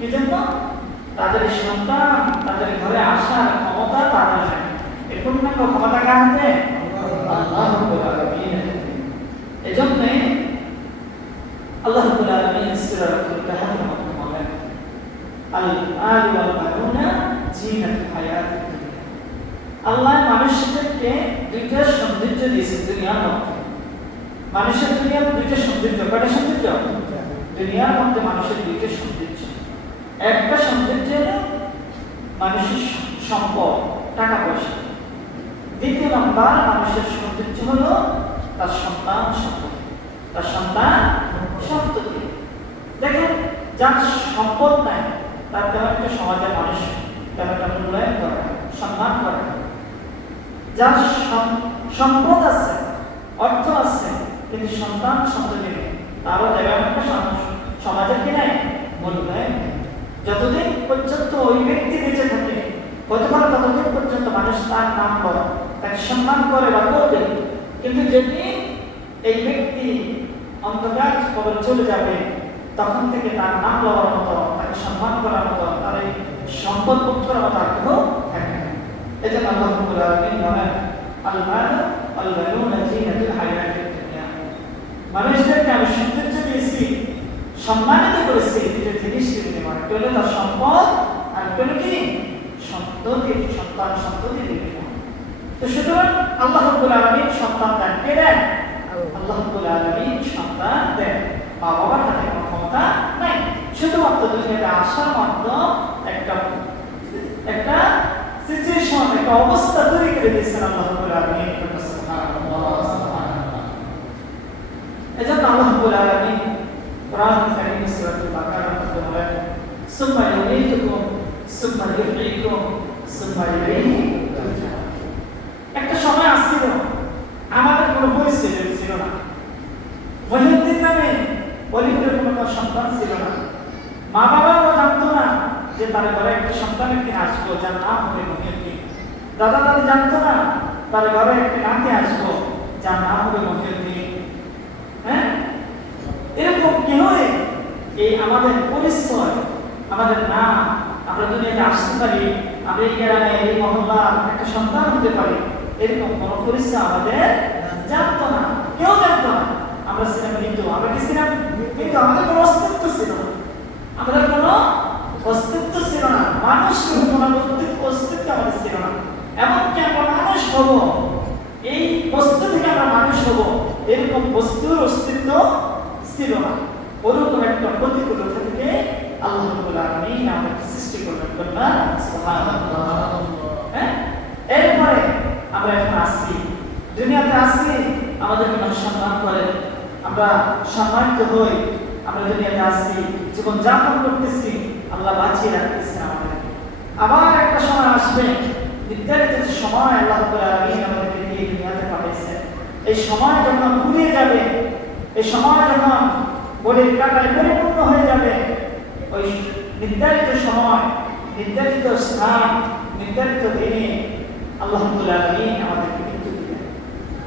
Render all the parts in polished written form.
কি জন্য? তাদের সন্তান তাদের ঘরে আসার ক্ষমতা তাদের নাই। এরকম না ক্ষমতা কার হাতে? আল্লাহ রাব্বুল আলামিন। এজন্য আল্লাহ রাব্বুল আলামিন সূরা আল-কাহফের মধ্যে বলেন, আল-মাল ওয়াল বানুনা জিনাতুল হায়াতিদ দুনিয়া। আল্লাহ মানুষদেরকে দুইটা সৌন্দর্য দিয়েছেন দুনিয়ার মধ্যে। মানুষের দুনিয়ার দুইটা সৌন্দর্য। কয়টা সৌন্দর্য? দুনিয়ার মধ্যে মানুষের দুইটা সৌন্দর্য। একটা সৌন্দর্য হলো মানুষের সম্পদ, টাকা পয়সা। দ্বিতীয় নাম্বার মানুষের সৌন্দর্য হলো তার সন্তান সন্ততি। তার সন্তান সন্ততি। দেখেন, যার সম্পদ নাই তার তেমন একটা সমাজের মানুষ তেমন একটা মূল্যায়ন করে, সম্মান করে। যার সম্পদ আছে, অর্থ আছে, কিন্তু সন্তান সন্ততি নেই, তারও তেমন একটা সমাজের কি নাই, মূল্যায়ন। যতদিন পর্যন্ত ওই ব্যক্তি বেঁচে থাকে ততদিন পর্যন্ত মানুষ তার নাম করে, তাকে সম্মান করে বা করবে। কিন্তু যেদিন এই ব্যক্তি অন্ধকার কবর চলে যাবে, তখন থেকে তার নাম লওয়ার মতো, তাকে সম্মান করার মতো, তার এই সম্পদ ভোগ করার মতো আর কেউ থাকে না। এই জন্য আল্লাহ রাব্বুল আলামিন বলেন, আল-মাল ওয়াল বানুনা জিনাতুল হায়াতিদ দুনিয়া। মানুষদেরকে আমি সৌন্দর্য দিয়েছি, সম্মানিত করেছি দুটো জিনিসকে বিনিময়। একটা হলো তার সম্পদ, আর একটা হলো কি সন্ততি, সন্তান সন্ততি বিনিময়। তো সুতরাং আল্লাহ রাব্বুল আলামিন সন্তান দেন। কে দেন? আল্লাহ রাব্বুল আলামিন সন্তান দেন। মা বাবার হাতে কোনো ক্ষমতা নাই, শুধুমাত্র দুনিয়াতে আসার মাত্র একটা সিচুয়েশন, একটা অবস্থা তৈরি করে দিয়েছেন আল্লাহ রাব্বুল আলামিন। এজন্য আল্লাহ রাব্বুল আলামিন কোরআন কারীম সূরাতুল বাকারার মধ্যে বলেন, সুম্মা ইউমীতুকুম সুম্মা ইউহয়ীকুম সুম্মা ইলাইহি তুরজাউন। একটা সময় আসছিল আমাদের কোনো পরিচয় ছিল না। মহিউদ্দিন নামে অলিপুরের কোনো সন্তান ছিল না। মা বাবাও জানতো না যে তার ঘরে একটা সন্তান একদিন আসবো যার নাম হবে মহিউদ্দিন। দাদা দাদি জানতো না তার ঘরে একটা নাতি আসবো যার নাম হবে মহিউদ্দিন। হ্যাঁ, এরকম কেউই এই আমাদের পরিচয়, আমাদের নাম, আমরা দুনিয়াতে আসতে পারি, আমরা এই গ্রামে এই মহল্লার একটা সন্তান হতে পারি, এরকম কোনো পরিচয় আমাদের জানতো না, কেউ জানতো না। আমরা ছিলাম মৃত। আমরা কি ছিলাম? কিন্তু আমাদের কোনো অস্তিত্ব ছিল না। আমাদের কোনো অস্তিত্ব ছিল না। মানুষ কোনো অস্তিত্ব আমাদের ছিল না। এমনকি আমরা মানুষ হব, এই বস্তু থেকে আমরা মানুষ হব, এরকম বস্তুর অস্তিত্ব ছিল না। ওরকম একটা প্রতিকূলতা থেকে আল্লাহ রাব্বুল আলামিন আমাদেরকে সৃষ্টি করলেন। সুবহানাল্লাহ। হ্যাঁ, এরপরে আমরা এখন আসছি, দুনিয়াতে আসছি, আমাদেরকে মানুষ সম্মান করে, আমরা সম্মানিত হই। আমরা দুনিয়াতে আসছি, জীবন যাপন করতেছি, আল্লাহ বাঁচিয়ে রাখতেছেন আমাদেরকে। আবার একটা সময় আসবে, নির্ধারিত যে সময় আল্লাহ রাব্বুল আলামিন আমাদেরকে দিয়ে দুনিয়াতে পাঠিয়েছেন, এই সময় যখন ফুরিয়ে যাবে, এই সময় যখন বলির কাটায় পরিপূর্ণ হয়ে যাবে, ওই নির্ধারিত সময়, নির্ধারিত স্থান, নির্ধারিত দিনে আল্লাহ রাব্বুল আলামিন আমাদেরকে মৃত্যু দিবেন।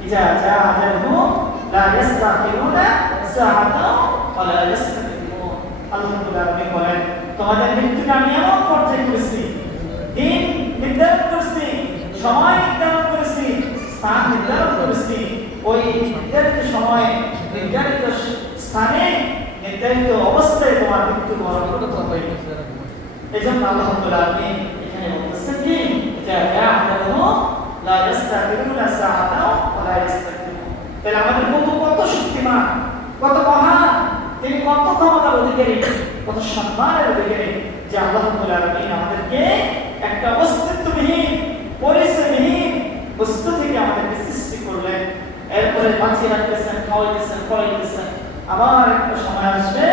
ইজা জা আজালুহুম লা ইস্তাখিরুনা সাআতাও ওয়া লা ইস্তাকদিমুন। আল্লাহ রাব্বুল আলামিন বলেন, তোমাদের মৃত্যুকে আমি এমন পর্যায়ে করেছি, দিন নির্ধারণ করেছি, সময় নির্ধারণ করেছি, স্থান নির্ধারণ করেছি, ওই নির্ধারিত সময়ে, নির্ধারিত স্থানে, নির্ধারিত অবস্থায় তোমার মৃত্যু বরণ করতে হবে। এজন্য আল্লাহ রাব্বুল আলামিন এখানে বলতেছেন কি, যা ইয়াহদাহুম লা ইস্তাখিরুনা সাআতাও ওয়া লা ইস্তাকদিমুন। তাহলে আমাদের প্রভু কত শক্তিমান, কত মহান, তিনি কত ক্ষমতার অধিকারী, কত সম্মানের অধিকারী, যে আল্লাহ রাব্বুল আলামিন আমাদেরকে একটা অস্তিত্ববিহীন, পরিচয়বিহীন বস্তু থেকে আমাদেরকে সৃষ্টি করলেন। এরপরে বাঁচিয়ে রাখতেছেন, খাওয়াইতেছেন, পড়াইতেছেন। আবার একটা সময় আসবে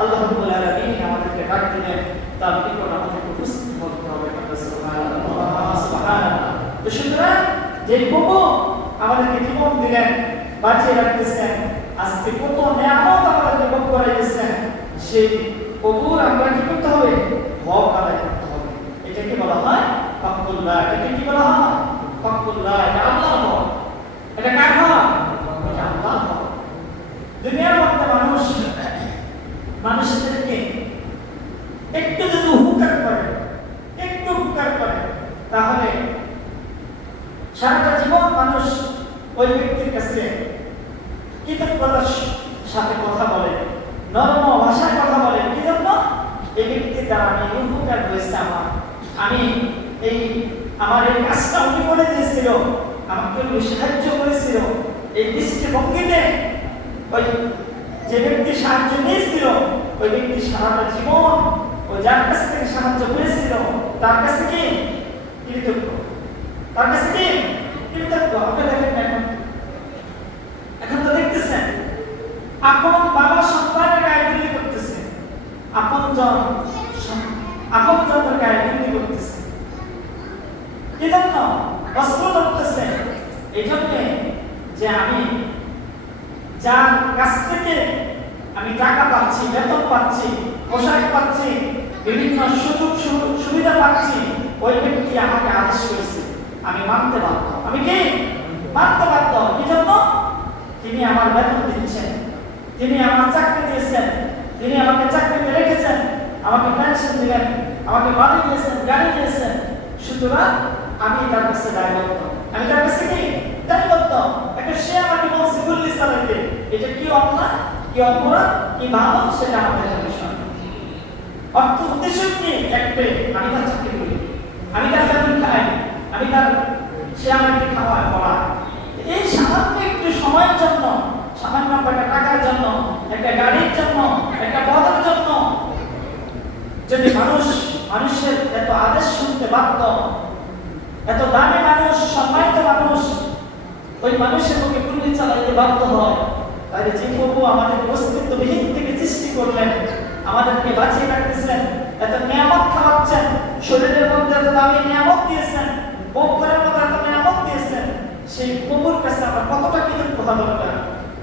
আল্লাহ রাব্বুল আলামিন আমাদেরকে ডাক দিলেন, তার নিকট আমাদেরকে উপস্থিত হতে হবে। সুবহানাল্লাহ, সুবহানাল্লাহ। তো সুতরাং যে প্রভু আমাদেরকে জীবন দিলেন, বাঁচিয়ে রাখতেছেন, আজকে কত নিয়ামত আমাদেরকে ভোগ করাইতেছেন, সেই প্রভুর আমরা কি করতে হবে? হক আদায় করতে হবে। এটাকে বলা হয় হকুল্লাহ। এটাকে কি বলা হয়? হকুল্লাহ। এটা আল্লাহর হক। এটা কার হক? এটা আল্লাহর হক। দুনিয়ার মধ্যে মানুষদেরকে একটু যদি উপকার করে তাহলে সারাটা জীবন মানুষ ওই ব্যক্তির কাছে কৃতজ্ঞতার সাথে কথা বলে, নরম ভাষায় কথা বলে। কি জন্য? এই ব্যক্তির দ্বারা আমি উপকার হয়েছে, আমি আমার এই কাজটা উনি করে দিয়েছিল, আমাকে উনি সাহায্য করেছিল। এই দৃষ্টিভঙ্গিতে ওই যে ব্যক্তি সাহায্য নিয়েছিল ওই ব্যক্তি সারাটা জীবন ওই যার কাছ থেকে সাহায্য পেয়েছিল তার কাছে কি কৃতজ্ঞ, তার কাছে কি কৃতজ্ঞ। আপনি দেখেন এখন তো দেখতেছেন আপন বাবা সন্তানের গায়ে গুলি করতেছে, আপনজনের গায়ে গুলি করতেছে। কি জন্য? অস্ত্র ধরতেছে এই জন্যে যে আমি যার কাছ থেকে আমি টাকা পাচ্ছি, বেতন পাচ্ছি, পোশাক পাচ্ছি, বিভিন্ন সুযোগ সুবিধা পাচ্ছি, ওই ব্যক্তি আমাকে আদেশ করেছে, আমি মানতে বাধ্য। আমি কি মানতে বাধ্য? কি জন্য? তিনি আমার বেতন দিচ্ছেন, তিনি আমার চাকরি দিয়েছেন, তিনি আমাকে চাকরিতে রেখেছেন, আমাকে পেনশন দিলেন, আমাকে বাড়ি দিয়েছেন, গাড়ি দিয়েছেন। সুতরাং আমি তার কাছে দায়বদ্ধ, আমি তার কাছে কি দায়বদ্ধ। একটা সে আমাকে বলছে গুলি চালাইতে, এটা কি অন্যায়, কি অপরাধ, কি ভালো, সেটা আমাদের বিষয়। অর্থ উদ্দেশ্য কি? একটাই, আমি তার চাকরি করি, আমি তার বেতন খাই, আমি তার সে আমাকে খাওয়ায় পড়ায়। এই সামান্য একটু সময়ের জন্য, সামান্য একটা টাকার জন্য, একটা গাড়ির জন্য, একটা পদের জন্য যদি মানুষের এত আদেশ শুনতে বাধ্য, এত দামি মানুষ, সম্মানিত মানুষ ওই মানুষের মুখে গুলি চালাইতে বাধ্য হয়, তাহলে যে প্রভু আমাদের অস্তিত্ববিহীন থেকে সৃষ্টি করলেন, আমাদেরকে বাঁচিয়ে রাখতেছেন, এত নিয়ামত খাওয়াচ্ছেন, শরীরের মধ্যে এত দামি নিয়ামত দিয়েছেন, ভোগ করার মতো এত নিয়ামত দিয়েছেন, সেই প্রভুর কাছে আমরা কতটা কৃতজ্ঞ হওয়া দরকার,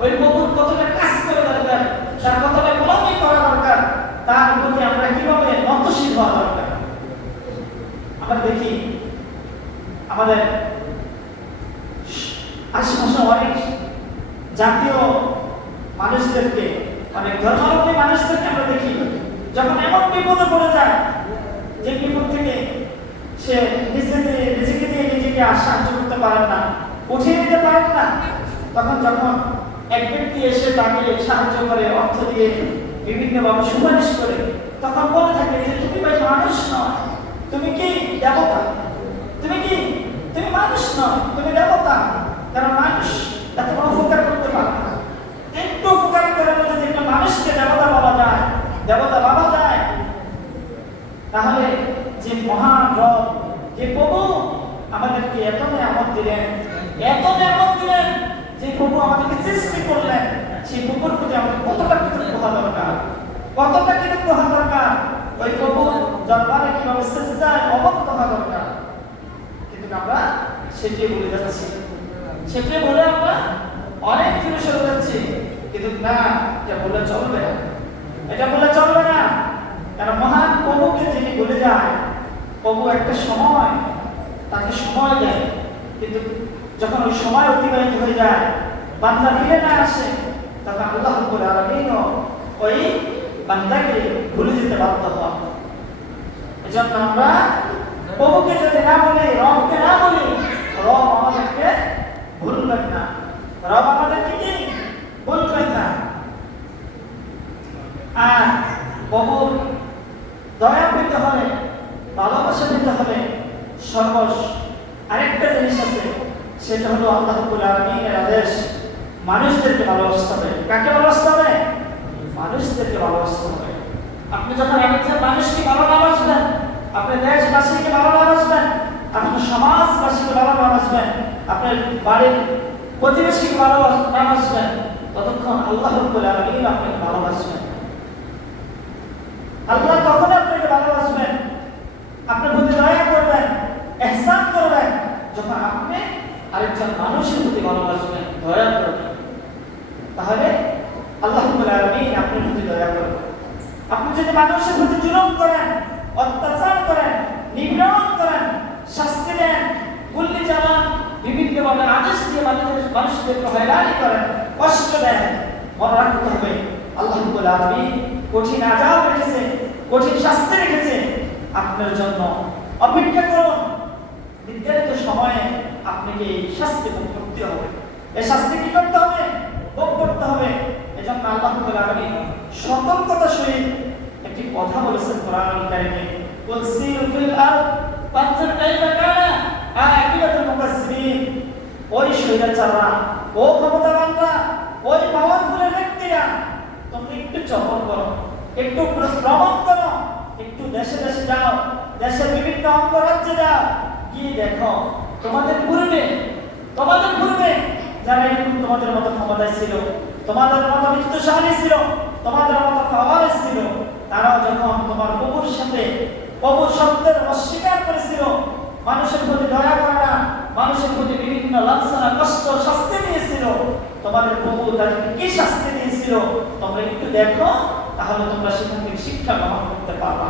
ওই প্রভুর কতটা কাজ করা দরকার, তার কতটা গোলামি করা দরকার, তার প্রতি আমরা কিভাবে নতশীল হওয়া দরকার। আমরা দেখি আমাদের আশেপাশে অনেক জাতীয় মানুষদেরকে, অনেক ধর্মাবলম্বী মানুষদেরকে আমরা দেখি যখন এমন বিপদে পড়ে যায় যে বিপদ থেকে সে নিজেকে দিয়ে নিজেকে সাহায্য করতে পারেন না, উঠিয়ে নিতে পারেন না, তখন যখন এক ব্যক্তি এসে তাকে সাহায্য করে, অর্থ দিয়ে বিভিন্নভাবে সুপারিশ করে, তখন বলে থাকে যে তুমি ভাই মানুষ নয়, তুমি কি দেবতা, তুমি মানুষ নয়, তুমি দেবতা। কারণ মানুষ এত বড় উপকার করতে পারে না। একটু উপকার করে যদি একটা মানুষকে দেবতা বলা যায়, দেবতা ভাবা যায়, তাহলে যে মহান রব, যে প্রভু আমাদেরকে এত নিয়ামত দিলেন, যে প্রভু আমাদেরকে সৃষ্টি করলেন, সেই প্রভুর প্রতি আমাদের কতটা কৃতজ্ঞ হওয়া দরকার, কতটা কৃতজ্ঞ হওয়া দরকার, ওই প্রভু দরবারে কিভাবে সিজদায় অবনত হওয়া দরকার। কিন্তু আমরা সেটি ভুলে যাচ্ছি, সেটি বলে আমরা অনেক দূরে সরে যাচ্ছি। কিন্তু না, এটা বলে চলবে না, এটা বলে চলবে না। কারণ মহান প্রভুকে যিনি বলে যায়, প্রভু একটা সময় তাকে সময় দেয়, কিন্তু যখন ওই সময় অতিবাহিত হয়ে যায়, বান্দা ফিরে না আসে, তখন আল্লাহ রাব্বুল আলামিন ওই বান্দাকে ভুলে যেতে বাধ্য হয়। এজন্য আমরা প্রভুকে যদি না বলি, রবকে না বলি, রব আমাদেরকে ভুলবেন না, রব আমাদেরকে কি ভুলবেন না। আর প্রভুর দয়া পেতে হলে, ভালোবাসা পেতে হলে আরেকটা জিনিস আছে, সেটা হলো আল্লাহ রাব্বুল আলামিনের আদেশ, মানুষদেরকে ভালোবাসতে হবে। কাকে ভালোবাসতে হবে? মানুষদেরকে ভালোবাসতে হবে। আপনি যখন একজন মানুষকে ভালোবাসবেন, আপনি দেশবাসীকে ভালোবাসবেন, আপনার সমাজবাসীকে ভালোবাসবেন, আপনার বাড়ির প্রতিবেশীকে ভালোবাসবেন, ততক্ষণ আল্লাহ রাব্বুল আলামিন আপনাকে ভালোবাসবেন। আল্লাহ তখন আপনাকে ভালোবাসবেন, আপনার প্রতি দয়া করবেন, ইহসান করবেন, যখন আপনি আরেকজন মানুষের প্রতি ভালোবাসবেন, দয়া করবেন, তাহলে আল্লাহ রাব্বুল আলামিন আপনার প্রতি দয়া করবেন। আপনি যদি মানুষের প্রতি জুলুম করেন, অত্যাচার করেন, নিপীড়ন করেন, শাস্তি দেন, গুলি চালান, বিভিন্নভাবে আদেশ দিয়ে মানুষদেরকে হয়রানি করেন, কষ্ট দেন, মনে রাখতে হবে আল্লাহ রাব্বুল আলামিন কঠিন আযাব রেখেছে কঠিন শাস্তি রেখেছে আপনার জন্য। অপেক্ষা করুন, নির্ধারিত সময়ে আপনাকে এই শাস্তি ভোগ করতে হবে। এই শাস্তি কি করতে হবে? ভোগ করতে হবে। এজন্য আল্লাহ রাব্বুল আলামিন সতর্কতার সহিত একটি কথা বলেছেন কোরআনুল কারীমে, কুল সিরু ফিল আরদ ফানজুর কাইফা কানা আকিবাতুল মুকাজ্জিবিন। ওই স্বৈরাচাররা, ও ক্ষমতাবানরা, ওই পাওয়ারফুল ব্যক্তিরা, তোমরা একটু চহল করো, একটু ভ্রমণ করো, একটু দেশে দেশে যাও, দেশের বিভিন্ন অঙ্গরাজ্যে যাও, গিয়ে দেখো তোমাদের পূর্বে যারা এরকম তোমাদের মতো ক্ষমতায় ছিল, তোমাদের মতো মৃত্যুশালী ছিল, তোমাদের মতো পাওয়ারে ছিল, তারাও যখন তোমার প্রভুর সাথে প্রভুর শব্দের অস্বীকার করেছিল, মানুষের প্রতি দয়া করে না, মানুষের প্রতি বিভিন্ন লাঞ্ছনা কষ্ট শাস্তি দিয়েছিল, তোমাদের প্রভু তাদেরকে কি শাস্তি দিয়েছিল তোমরা একটু দেখো, তাহলে তোমরা সেখান থেকে শিক্ষা গ্রহণ করতে পারবা।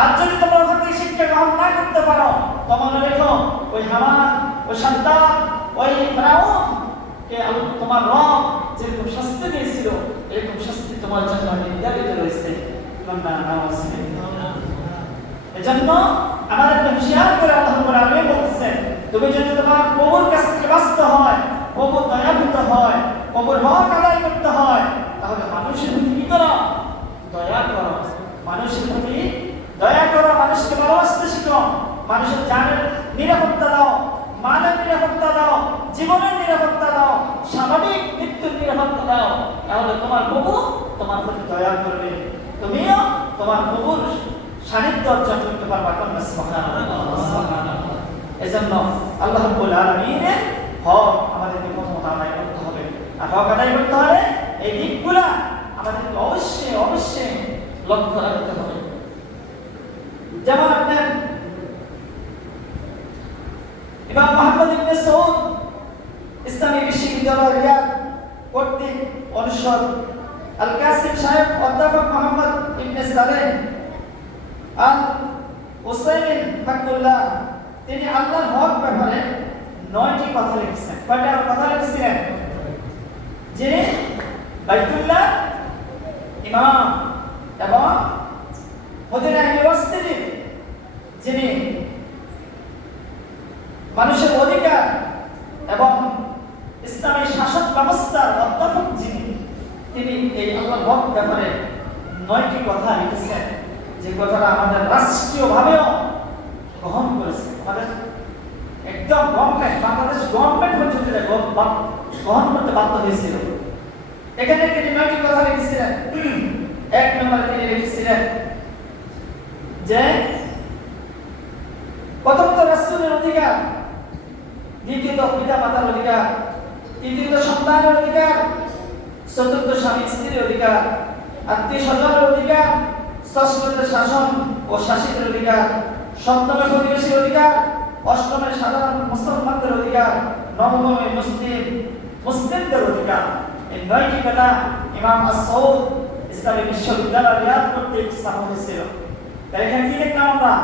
আর যদি তোমরা ওখান থেকে শিক্ষা গ্রহণ না করতে পারো, তোমরা দেখো ওই হামান, ওই সাদ্দাত, ওই ফিরআউন কে তোমার রব যেরকম শাস্তি দিয়েছিল, এরকম শাস্তি তোমার জন্য নির্ধারিত রয়েছে। এজন্য আমাদেরকে হুঁশিয়ার করে আল্লাহ রাব্বুল আলামিন বলছেন, তুমি যদি তোমার প্রভুর কাছ থেকে বাঁচতে হয়, প্রভুর দয়াভূত হয়, প্রভুর হক আদায় করতে হয়, তাহলে মানুষের প্রতি কি করো? দয়া করো। মানুষের প্রতি দয়া করো, মানুষকে ভালোবাসতে শিখো, মানুষের জানের নিরাপত্তা দাও, মালের নিরাপত্তা দাও, জীবনের নিরাপত্তা দাও, স্বাভাবিক মৃত্যুর নিরাপত্তা দাও, তাহলে তোমার প্রভু তোমার প্রতি দয়া করবে, তুমিও তোমার প্রভুর সান্নিধ্য অর্জন করতে পারবা। সুবহানাল্লাহ। এজন্য আল্লাহ রাব্বুল আলামিনের হক আমাদেরকে প্রথমত আদায় করতে হবে। আর হক আদায় করতে হলে এই দিকগুলা আমাদেরকে অবশ্যই লক্ষ্য রাখতে হবে। যেমন আপনার ইমাম মুহাম্মদ ইবনে সৌদ ইসলামী বিশ্ববিদ্যালয় রিয়াদ কর্তৃক অনুষদ আল কাসিম সাহেব অধ্যাপক মুহাম্মদ ইবনে সালেহ আল হুসাইন ফাকুল্লাহ তিনি আল্লাহর হক ব্যাপারে 9টি কথা লিখেছেন। কয়টা কথা লিখেছিলেন? যে বাইতুল্লাহ ইমাম এবং মদিনা ইউনিভার্সিটি যিনি মানুষের অধিকার এবং ইসলামী শাসন ব্যবস্থার অধ্যাপক যিনি, তিনি এই আল্লাহর হক ব্যাপারে 9টি কথা লিখেছেন, যে কথাটা আমাদের রাষ্ট্রীয়ভাবেও গ্রহণ করেছে। আমাদের একদম বাংলাদেশ গভর্নমেন্ট পর্যন্ত গ্রহণ করতে বাধ্য হয়েছিল। এখানে তিনি 9টি কথা লিখেছিলেন। 1 নম্বরে তিনি লিখেছিলেন যে প্রথমত রাসূলের অধিকার, দ্বিতীয়ত পিতা মাতার অধিকার, তৃতীয়ত সন্তানের অধিকার, চতুর্থ স্বামী স্ত্রীর অধিকার, আত্মীয় স্বজনের অধিকার, ষষ্ঠত শাসন ও শাসিতের অধিকার, সপ্তমে প্রতিবেশীর অধিকার, অষ্টমে সাধারণ মুসলমানদের অধিকার, নবমে মুসলিমদের অধিকার। এই 9টি কথা ইমাম আস-সৌদ ইসলামী বিশ্ববিদ্যালয় রিয়াদ কর্তৃক স্থাপন হয়েছিল। তাই এখানে কি দেখলাম আমরা?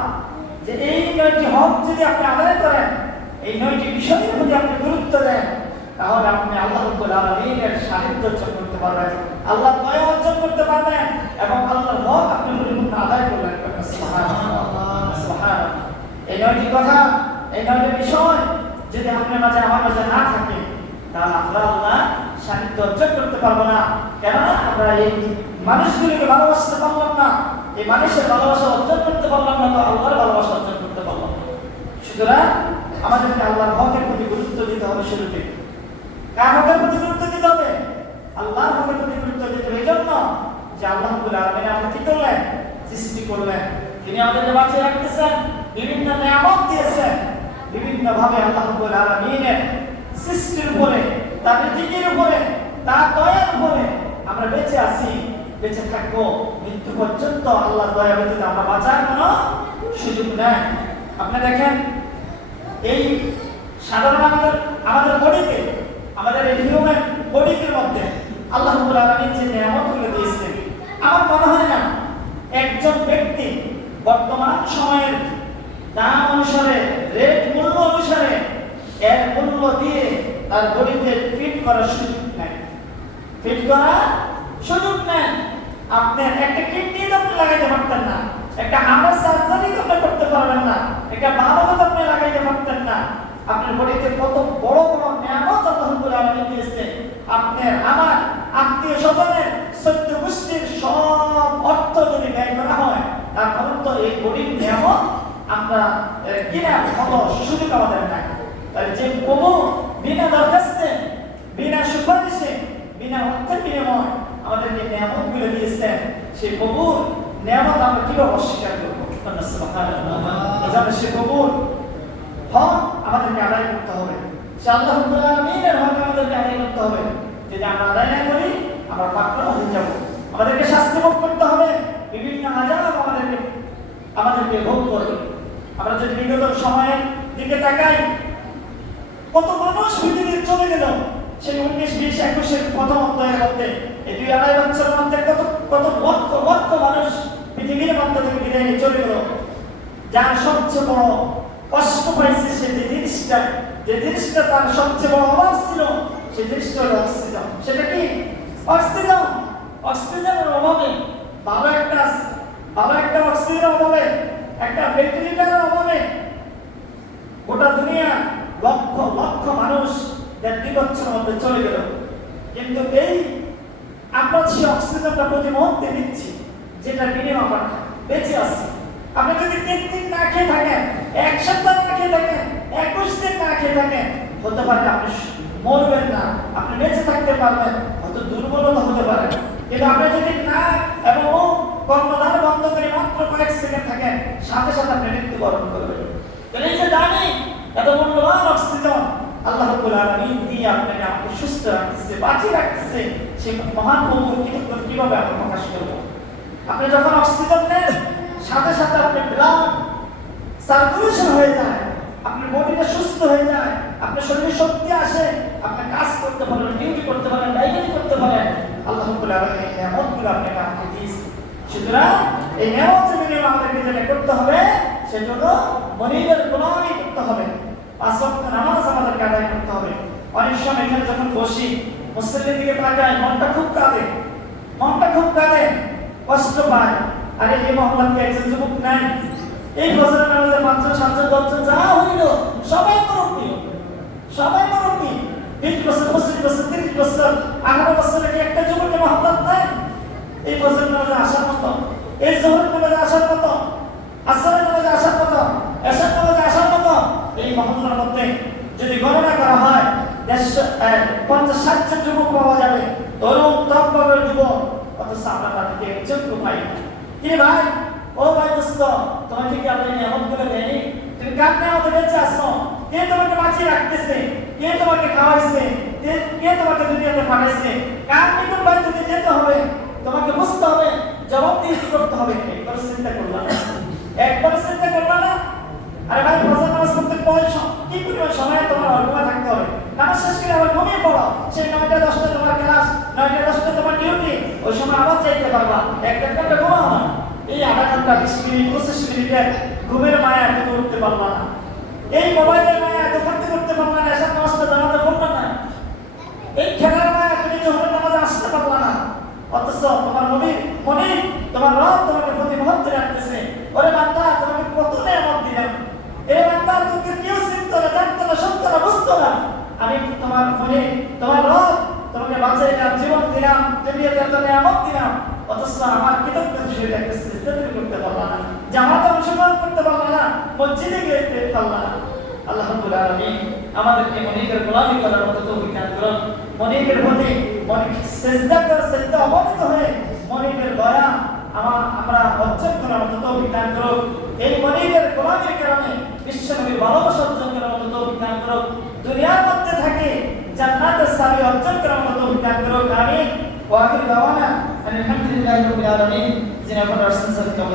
যে এই 9টি হক যদি আপনি আদায় করেন, এই 9টি বিষয়ের প্রতি আপনি গুরুত্ব দেন, তাহলে আপনি আল্লাহ রাব্বুল আলামিনের সান্নিধ্য অর্জন করতে পারবেন, আল্লাহর দয়া অর্জন করতে পারবেন এবং আল্লাহর হক আপনি পরিপূর্ণ আদায় করবেন। সুবহানাল্লাহ, সুবহানাল্লাহ। এই 9টি কথা, এই 9টি বিষয় যদি আপনার মাঝে আমার মাঝে না থাকে, তাহলে আমরা আল্লাহ সান্নিধ্য অর্জন করতে পারবো না। কেননা আমরা এই মানুষগুলিকে ভালোবাসতে পারলাম না, এই মানুষের ভালোবাসা অর্জন করতে পারলাম না, তো আল্লাহর ভালোবাসা অর্জন করতে পারলাম না। সুতরাং আমাদেরকে আল্লাহর হকের প্রতি গুরুত্ব দিতে হবে। শুরুতে কার হকের প্রতি গুরুত্ব দিতে হবে? আল্লাহর হকের প্রতি গুরুত্ব দিতে হবে। এই জন্য যে আল্লাহ রাব্বুল আলামিন আমাদের কি করলেন? সৃষ্টি করলেন, তিনি আমাদেরকে বাঁচিয়ে রাখতেছেন, বিভিন্ন নিয়ামত দিয়েছেন, বিভিন্ন ভাবে আল্লাহ রাব্বুল আলামিনের সৃষ্টির উপরে, তার রিজিকের উপরে, তার দয়ার উপরে আমরা বেঁচে আছি, বেঁচে থাকবো মৃত্যু পর্যন্ত। আল্লাহর দয়া ব্যতীত আমরা বাঁচার কোনো সুযোগ নেই। আপনি দেখেন এই সাধারণ আমাদের বডিতে, আমাদের এই হিউম্যান বডির মধ্যে আল্লাহ রাব্বুল আলামিন যে নিয়ামতগুলো দিয়েছেন, আমার মনে হয় না একজন ব্যক্তি বর্তমান সময়ের দাম অনুসারে, রেট মূল্য অনুসারে এর মূল্য দিয়ে তার বডিতে ফিট করার সুযোগ নেই, ফিট করার সুযোগ নেই। আপনার একটা কিডনি তো আপনি লাগাইতে পারতেন না, একটা হাড়ের সার্জারি তো আপনি করতে পারবেন না, একটা বাল্ব তো আপনি লাগাইতে পারতেন না। আপনার বডিতে কত বড় বড় নিয়ামত আল্লাহ রাব্বুল আলামিন দিয়েছেন। আপনার আমার আত্মীয় স্বজনের সত্য গোষ্ঠীর সব অর্থ যদি ব্যয় করা হয়, তারপর তো এই বডির নিয়ামত আমরা কিনা কোনো সুযোগ আমাদের নাই। তাই যে প্রভু বিনা দরখাস্তে, বিনা সুপারিশে, বিনা অর্থের বিনিময়ে আমাদেরকে নিয়ামত গুলো দিয়েছেন, সেই প্রভুর নিয়ামত আমরা কিভাবে অস্বীকার করবো? সুবহানাল্লাহ। সে প্রভুর হক আমাদেরকে আদায় করতে হবে, সে আল্লাহ রাব্বুল আলামিনের হক আমাদেরকে আদায় করতে হবে। যদি আমরা আদায় না করি আমরা পাকড়াও হয়ে যাব, আমাদেরকে শাস্তি ভোগ করতে হবে, বিভিন্ন আযাব আমাদেরকে ভোগ করবে। আমরা যদি বিগত সময়ের দিকে তাকাই, কত মানুষ পৃথিবীর চলে গেল সেই 19-20-21 প্রথম অধ্যায়ের মধ্যে, এই 2-2.5 বছরের মধ্যে কত লক্ষ লক্ষ মানুষ পৃথিবীর মধ্য থেকে বিদায় নিয়ে চলে গেল। যার সবচেয়ে বড় কষ্ট পাইছে সে যে জিনিসটা তার সবচেয়ে বড় অভাব ছিল, সেই জিনিসটা হলো অক্সিজেন। সেটা কি? অক্সিজেন। অক্সিজেনের অভাবে, ভালো একটা অক্সিজেনের অভাবে, একটা ভেন্টিলেটরের অভাবে গোটা দুনিয়া লক্ষ লক্ষ মানুষ 2 বছরের মধ্যে চলে গেল। কিন্তু এই আমরা সেই অক্সিজেনটা প্রতি মুহূর্তে দিচ্ছি, যেটা বিনিময়ে আমরা বেঁচে আছি। আপনি যদি 3 দিন না খেয়ে থাকেন, 1 সপ্তাহ না খেয়ে থাকেন, 21 দিন না খেয়ে থাকেন, হতে পারে আপনি মরবেন না, আপনি বেঁচে থাকতে পারবেন, হয়তো দুর্বলতা হতে পারে। কিন্তু আপনি যদি না এবং কর্মধার বন্ধ করে মাত্র কয়েক সেকেন্ড থাকেন, সাথে সাথে আপনি মৃত্যুবরণ করবেন। তাহলে এই যে দামি এত মূল্যবান অক্সিজেন আল্লাহ রাব্বুল আলামিন দিয়ে আপনাকে সুস্থ রাখতেছে, বাঁচিয়ে রাখতেছে, সেই মহান প্রভুর কৃতজ্ঞতা কিভাবে আমরা প্রকাশ করব? আপনি যখন অক্সিজেন নেন, সাথে সাথে আপনার ব্লাড সার্কুলেশন হয়ে যায়, আপনার বডিটা সুস্থ হয়ে যায়, আপনার শরীরে শক্তি আসে, আপনি কাজ করতে পারেন, ডিউটি করতে পারেন, লাইব্রেরি করতে পারেন। আল্লাহ রাব্বুল আলামিন এই নিয়ামতগুলো আপনাকে আমাকে দিয়েছেন। সুতরাং এই নিয়ামতের বিনিময়ে আমাদেরকে যেটা করতে হবে সেটা হলো মনিবের গোলামি করতে হবে, 5 ওয়াক্ত নামাজ আমাদেরকে আদায় করতে হবে। অনেক সময় এখানে যখন বসি, মুসল্লির দিকে তাকাই, মনটা খুব কাঁদে, কষ্ট পায়। আরে এই মহল্লাতে একজন যুবক নাই, এই ফজরের নামাজে 5-7 10 যা হইল সবাই মুরব্বি, 20 বছর 25 বছর 30 বছর 18 বছরের কি একটা যুবকের মহল্লাত নাই? এই ফজরের নামাজে আসার মতো, এই জোহরের নামাজে আসার মতো, আসরের নামাজে আসার মতো, এশার নামাজে আসার মতো এই মহল্লার মধ্যে যদি গণনা করা হয় 50-60 জন যুবক পাওয়া যাবে, তরুণ তরুণের যুবক। অথচ আমরা তাদেরকে একজন পাই না। কি ভাই, ও ভাই দোস্ত, তোমাকে কি আপনি নিয়ামতগুলো দেয়নি? তুমি কার নিয়ামতে বেঁচে আছো? কে তোমাকে বাঁচিয়ে রাখতেছে? কে তোমাকে খাওয়াইছে? কে তোমাকে দুনিয়াতে পাঠাইছে? কার নিকট ভাই তুমি যেতে হবে, তোমাকে বুঝতে হবে, জবাবদিহি করতে হবে। একবার চিন্তা করবা না? আরে ভাই, ফজর নামাজ পড়তে বয়স কি পরিমাণ সময় তোমার ঘুমিয়ে থাকতে হবে, নামাজ শেষ করে আবার ঘুমিয়ে পড়ো, সেই 9টা-10টা তোমার ক্লাস, 9টা-10টা তোমার ডিউটি, ওই সময় আবার যাইতে পারবা, 1-1.5 ঘুমাও না। এই আধা ঘন্টা 20 মিনিট 25 মিনিটের ঘুমের মায়া তুমি উঠতে পারবা না, এই মোবাইলের মায়া দোকানতে করতে পারবা না, এসব নামাজটা জানাতে পারবা না, এই খেলার মায়া তুমি জোহরের নামাজে আসতে পারবা না। অথচ তোমার মনে তোমার রব তোমাকে প্রতি মুহূর্তে রাখতেছে। ওরে বান্দা, তোমাকে কত নিয়ামত দিলাম, এই বান্দা তোকে কেউ চিনতো না, জানতো না, শুনতো না, বুঝতো না। আমি তোমার মনে তোমার রব তোমাকে বাঁচাইলাম, জীবন দিলাম, দুনিয়াতে এত নিয়ামত দিলাম, অথচ আমার কৃতজ্ঞতা হিসেবে একটা সিজদা করতে পারলা না, জামাতে অংশগ্রহণ করতে পারলা না, মসজিদে যেতে পারলা না। আল্লাহ রাব্বুল আলামিন আমাদেরকে মনিবের গোলামি করার মতো তৌফিক দান করুন। মনিবের প্রতি সিজদা অবনত হয়ে মনিবের দয়া আমরা অর্জন করার মতো তৌফিক দান করুন। এই মনিবের গোলামির কারণে বিশ্বনবীর ভালোবাসা অর্জন করার মতো তৌফিক দান করুন। দুনিয়ার মধ্যে থাকে জান্নাতের চাবি অর্জন করার মতো তৌফিক দান করুন। আমিন। ওয়া আখিরু দাওয়ানা আলহামদুলিল্লাহি রাব্বিল আলামিন। জিনাফর রাসূল সাল্লাল্লাহু